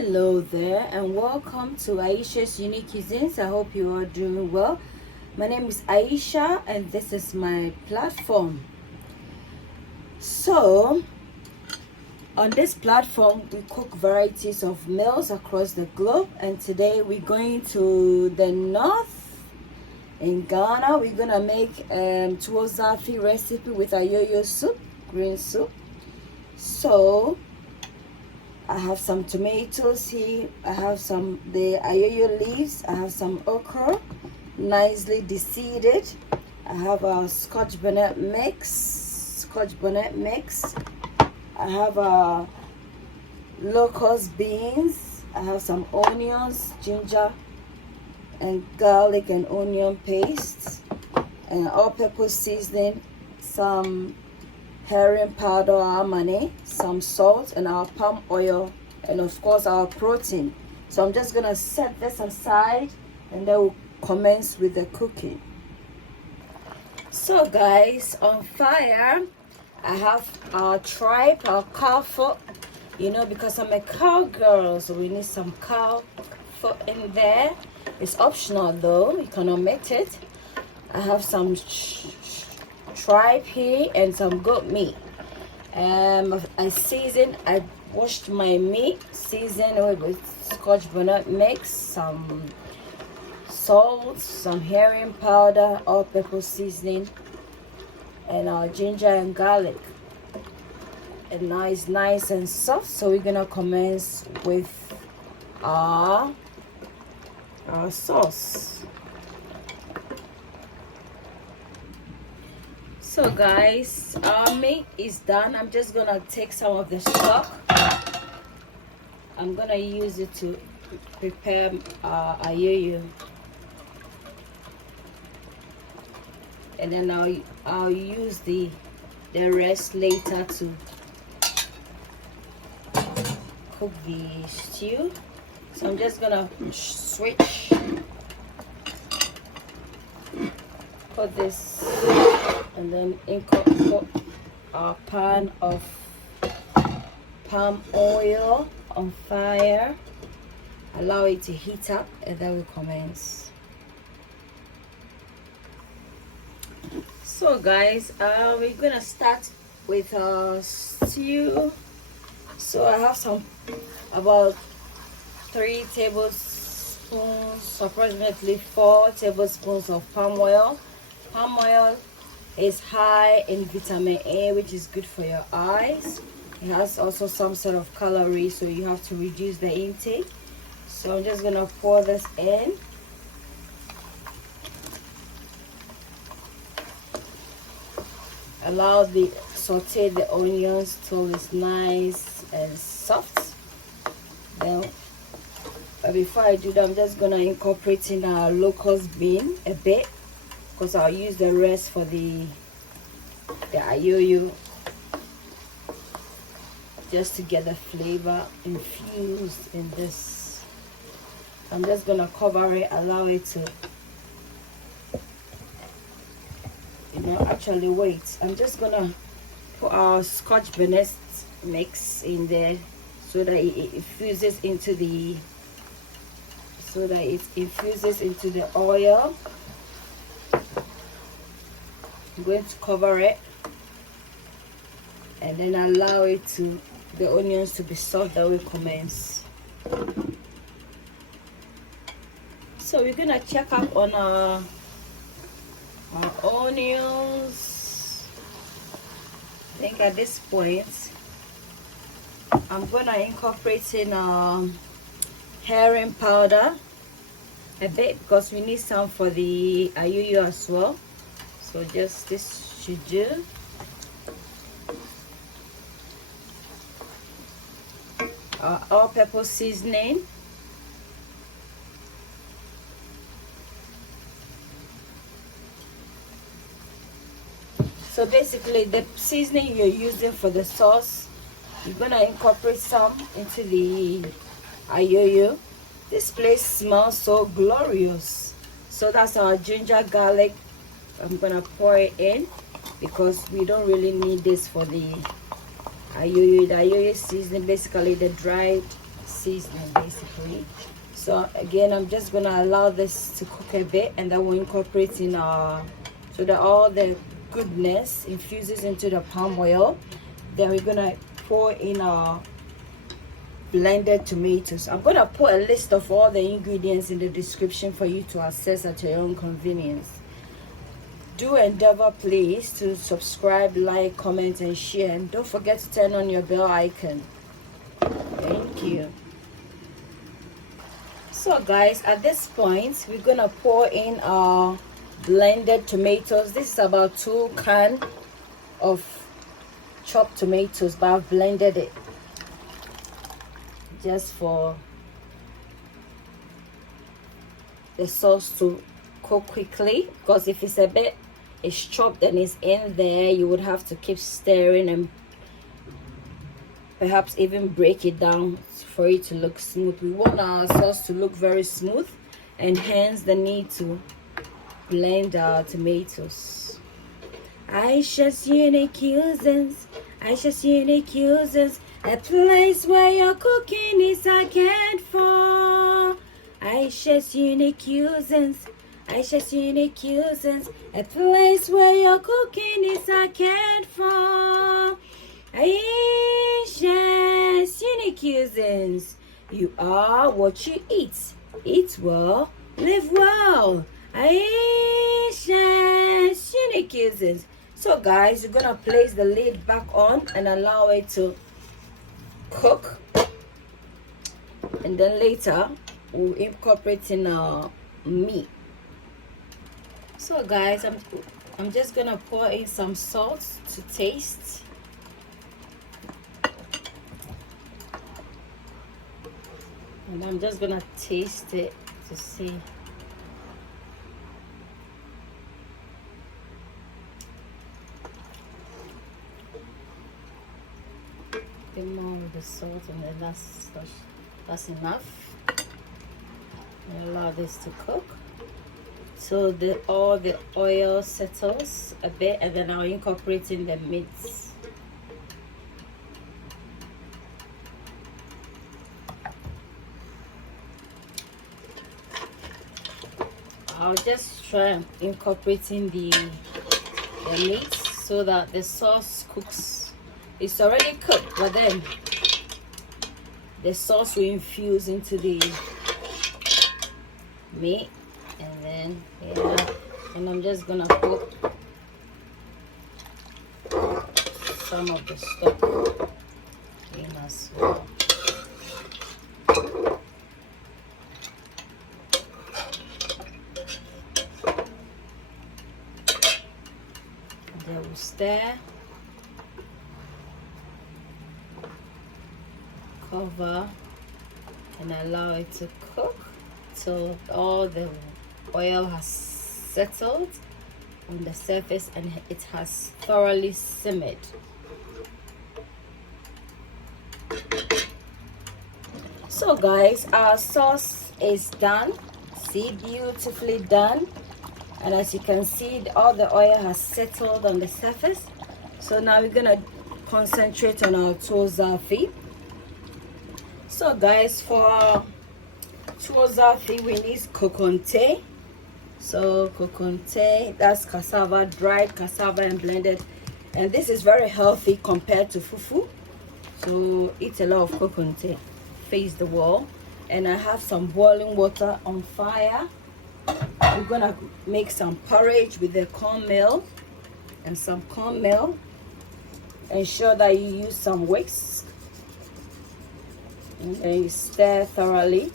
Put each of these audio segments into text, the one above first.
Hello there and welcome to Aisha's Unique Cuisines. I hope you are doing well. My name is Aisha and this is my platform. So on this platform we cook varieties of meals across the globe, and today we're going to the north in Ghana. We're gonna make zaafi recipe with Ayoyo soup, green soup. So I have some tomatoes here, I have the Ayoyo leaves, I have some okra, nicely de-seeded. I have a Scotch bonnet mix, I have a Locust beans, I have some onions, ginger and garlic and onion paste, and all-purpose seasoning, some herring powder, our money, some salt, and our palm oil, and of course our protein. So I'm just gonna set this aside and then we'll commence with the cooking. So guys, on fire I have our tripe, our Cowfoot, because I'm a cowgirl, so we need some Cowfoot in there. It's optional though, you can omit it. I have some tripe here and some goat meat. I washed my meat, seasoned it with Scotch bonnet mix, some salt, some herring powder, all-purpose seasoning, and our ginger and garlic. And now it's nice and soft, so we're gonna commence with our sauce. So guys, our meat is done. I'm just gonna take some of the stock. I'm gonna use it to prepare ayoyo, and then I'll use the rest later to cook the stew. So I'm just gonna switch, put this, and then incorporate our pan of palm oil on fire, allow it to heat up, and then we commence. So guys, we're gonna start with our stew. So I have about 3 tablespoons, approximately 4 tablespoons of palm oil. Palm oil is high in vitamin A, which is good for your eyes. It has also some sort of calories, so you have to reduce the intake. So I'm just gonna pour this in. Saute the onions till it's nice and soft. Then, but before I do that, I'm just gonna incorporate in our locust bean a bit, because I'll use the rest for the ayoyo, just to get the flavor infused in this. I'm just gonna cover it, allow it to, actually wait. I'm just gonna put our Scotch bonnet mix in there so that it infuses into the oil. I'm going to cover it and then allow the onions to be soft, that will commence. So we're gonna check up on our onions. I think at this point I'm gonna incorporate in herring powder a bit, because we need some for the ayoyo as well. So just this should do. All-purpose seasoning. So basically the seasoning you're using for the sauce, you're gonna incorporate some into the ayoyo. This place smells so glorious. So that's our ginger garlic. I'm gonna pour it in because we don't really need this for the ayoyo. The ayoyo seasoning, basically the dried seasoning basically. So again, I'm just gonna allow this to cook a bit, and then we'll incorporate in so that all the goodness infuses into the palm oil. Then we're gonna pour in our blended tomatoes. I'm gonna put a list of all the ingredients in the description for you to access at your own convenience. Do endeavor please to subscribe, like, comment and share, and don't forget to turn on your bell icon. Thank you. So guys, at this point we're gonna pour in our blended tomatoes. This is about 2 cans of chopped tomatoes, but I've blended it just for the sauce to cook quickly, because if it's chopped and it's in there, you would have to keep stirring and perhaps even break it down for it to look smooth. We want our sauce to look very smooth, and hence the need to blend our tomatoes. Aisha's unique cuisines, Aisha's unique cuisines, a place where your cooking is cared for. Aisha's unique cuisines, Aisha's unique cuisines, a place where your cooking is cared for. Aisha's unique cuisines, you are what you eat. Eat well, live well. Aisha's unique cuisines. So guys, you're gonna place the lid back on and allow it to cook, and then later we'll incorporate in our meat. So guys, I'm just gonna pour in some salt to taste. And I'm just gonna taste it to see. Bit more of the salt, and then that's enough. And allow this to cook so all the oil settles a bit, and then I'll incorporate in the mince. I'll just try incorporating the meat so that the sauce cooks. It's already cooked, but then the sauce will infuse into the meat, and then and I'm just gonna put some of the stock in as well. Then we'll stir, cover, and allow it to cook till all the oil has settled on the surface and it has thoroughly simmered. So guys, our sauce is done. See, beautifully done. And as you can see, all the oil has settled on the surface. So now we're gonna concentrate on our zaafi. So guys, for zaafi we need Kokonte. So Kokonte, that's cassava, dried cassava and blended, and this is very healthy compared to fufu. So eat a lot of Kokonte. Face the wall. And I have some boiling water on fire. We're gonna make some porridge with the cornmeal and some cornmeal. Ensure that you use some whisk, and then you stir thoroughly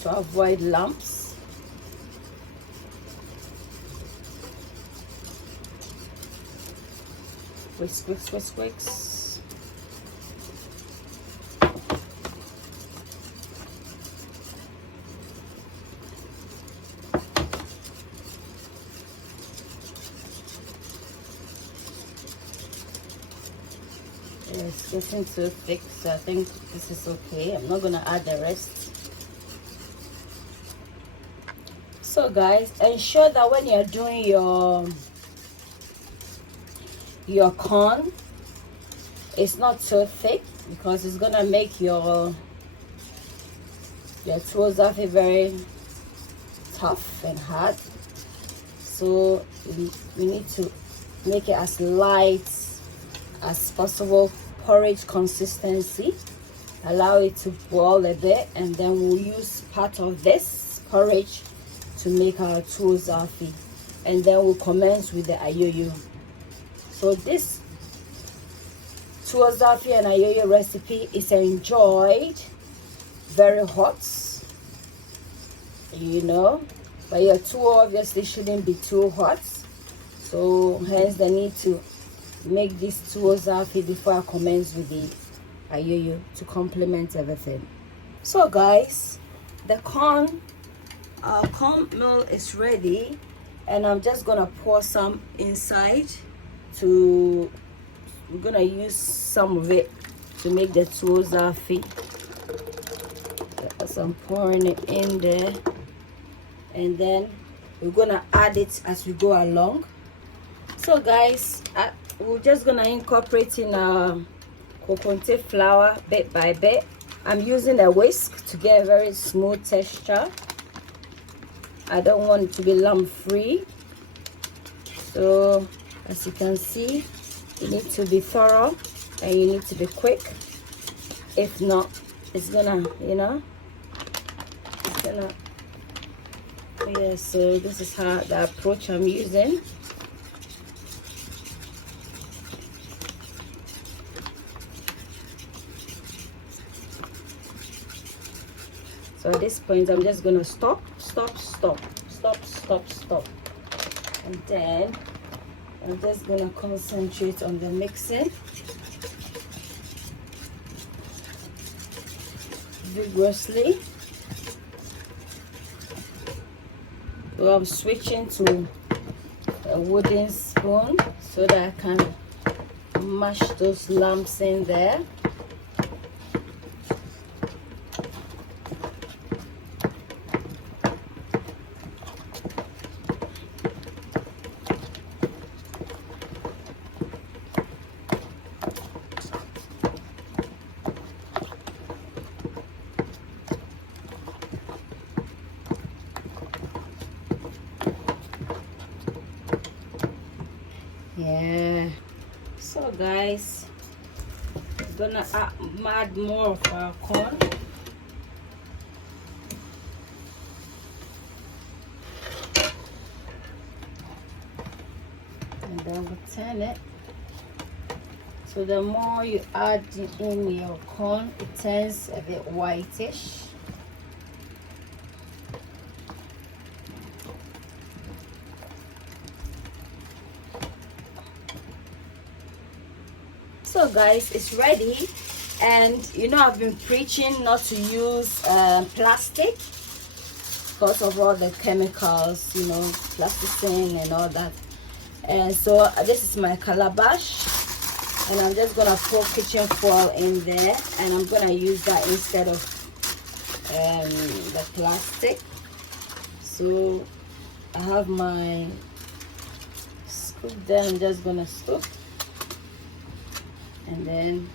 to avoid lumps. Whisk, whisk, whisk, whisk. It's getting too thick, so I think this is okay. I'm not gonna add the rest. So guys, ensure that when you're doing your corn, it's not too thick. because it's gonna make your zaafi very tough and hard. So we need to make it as light as possible, porridge consistency. Allow it to boil a bit, and then we'll use part of this porridge to make our zaafi, and then we'll commence with the ayoyo. So this zaafi and ayoyo recipe is enjoyed very hot, you know, but your tuwo obviously shouldn't be too hot, so hence the need to make this zaafi before I commence with the ayoyo to complement everything. So guys, the corn meal is ready, and I'm just gonna pour some inside. We're gonna use some of it to make the zaafi. So I'm pouring it in there, and then we're gonna add it as we go along. So guys, we're just gonna incorporate in our Kokonte flour bit by bit. I'm using a whisk to get a very smooth texture. I don't want it to be lump free. So as you can see, you need to be thorough and you need to be quick. If not, it's gonna, you know, it's gonna, yeah. So this is how the approach I'm using. So at this point, I'm just gonna stop, and then I'm just gonna concentrate on the mixing vigorously. So I'm switching to a wooden spoon so that I can mash those lumps in there. Yeah, so guys, we're gonna add more of our corn. And then we'll turn it. So the more you add in your corn, it turns a bit whitish. So guys, it's ready, and you know I've been preaching not to use plastic because of all the chemicals, you know, plasticine and all that. And so this is my calabash, and I'm just gonna pour kitchen foil in there, and I'm gonna use that instead of the plastic. So I have my scoop there. I'm just gonna scoop. And then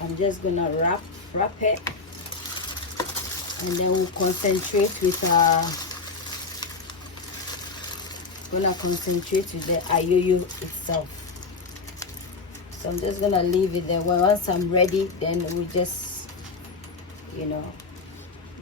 I'm just gonna wrap it, and then we'll concentrate with the ayoyo itself. So I'm just gonna leave it there. Well, once I'm ready, then we just, you know,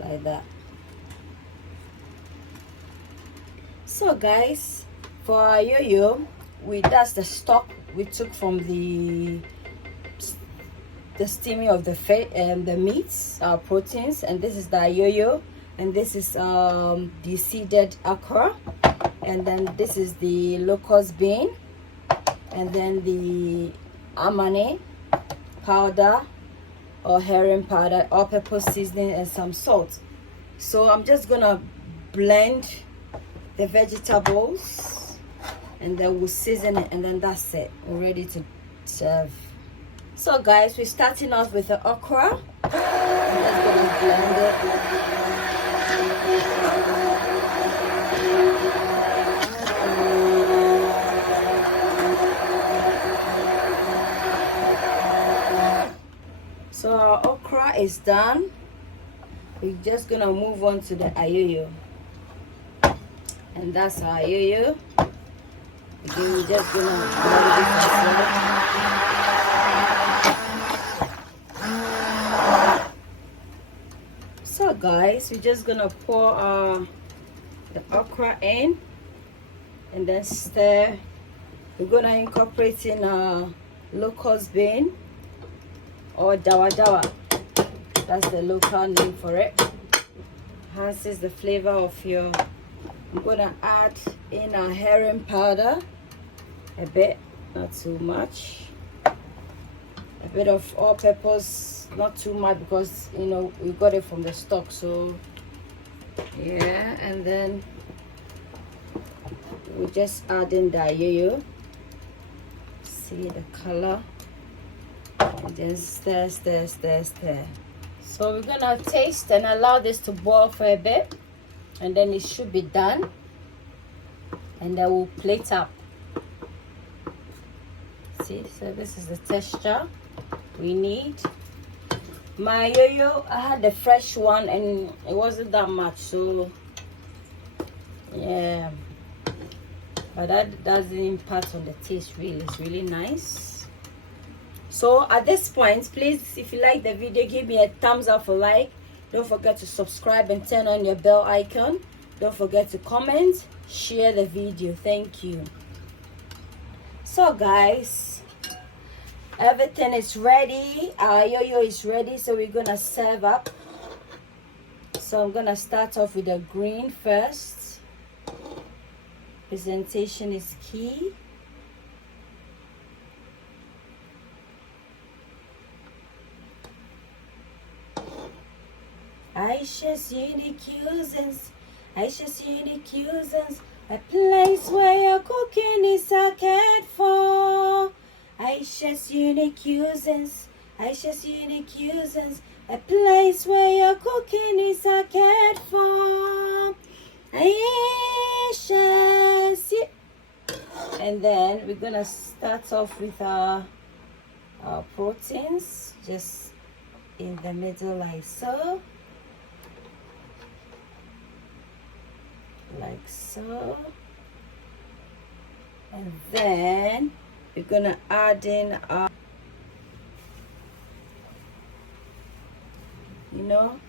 like that. So guys, for our ayoyo, that's the stock we took from the steaming of the meats, our proteins, and this is the ayoyo, and this is the seeded okra, and then this is the locust bean, and then the amane powder or herring powder, all-purpose seasoning, and some salt. So I'm just gonna blend the vegetables, and then we'll season it, and then that's it. We're ready to serve. So guys, we're starting off with the okra. I'm just gonna blend it. So our okra is done. We're just gonna move on to the ayoyo, and that's our ayoyo. Again, we're just gonna blend it ourselves. So guys, we're just gonna pour the okra in and then stir. We're gonna incorporate in locust bean or dawadawa. That's the local name for it. Enhances the flavor of your. I'm gonna add in our herring powder, a bit, not too much. A bit of all-purpose, not too much because you know we got it from the stock. So yeah, and then we just add in the ayoyo. See the color, and then stir, stir, stir, stir. So we're gonna taste and allow this to boil for a bit, and then it should be done, and then we'll plate up. See, so this is the texture we need. My yo-yo, I had the fresh one and it wasn't that much, so yeah, but that doesn't impact on the taste. Really, it's really nice. So at this point, please, if you like the video, give me a thumbs up for like. Don't forget to subscribe and turn on your bell icon. Don't forget to comment, share the video. Thank you. So guys, everything is ready. Our yo-yo is ready, so we're gonna serve up. So I'm gonna start off with the green first. Presentation is key. Aisha's unique cuisines, Aisha's unique cuisines, a place where your cooking is a cared for. Aisha's unique cuisines, Aisha's unique cuisines, a place where your cooking is a cared for. Aisha's, and then we're gonna start off with our proteins, just in the middle like so. Like so, and then we're gonna add in our,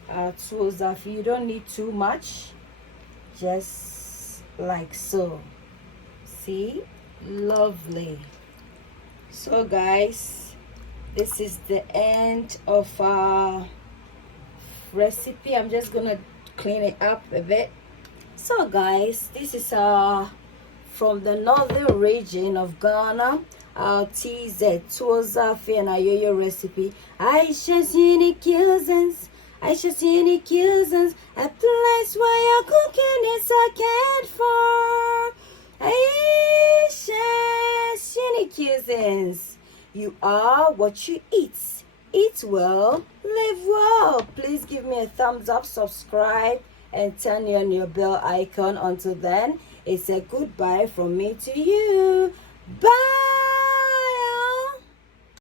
our zaafi. You don't need too much, just like so. See, lovely. So guys, this is the end of our recipe. I'm just gonna clean it up a bit. So guys, this is from the northern region of Ghana, our TZ, zaafi and ayoyo recipe. Aisha's unique cuisines, Aisha's unique cuisines, a place where your cooking is cared for. Aisha's unique cuisines. You are what you eat. Eat well, live well. Please give me a thumbs up, subscribe, and turn on your bell icon. Until then, it's a goodbye from me to you. Bye.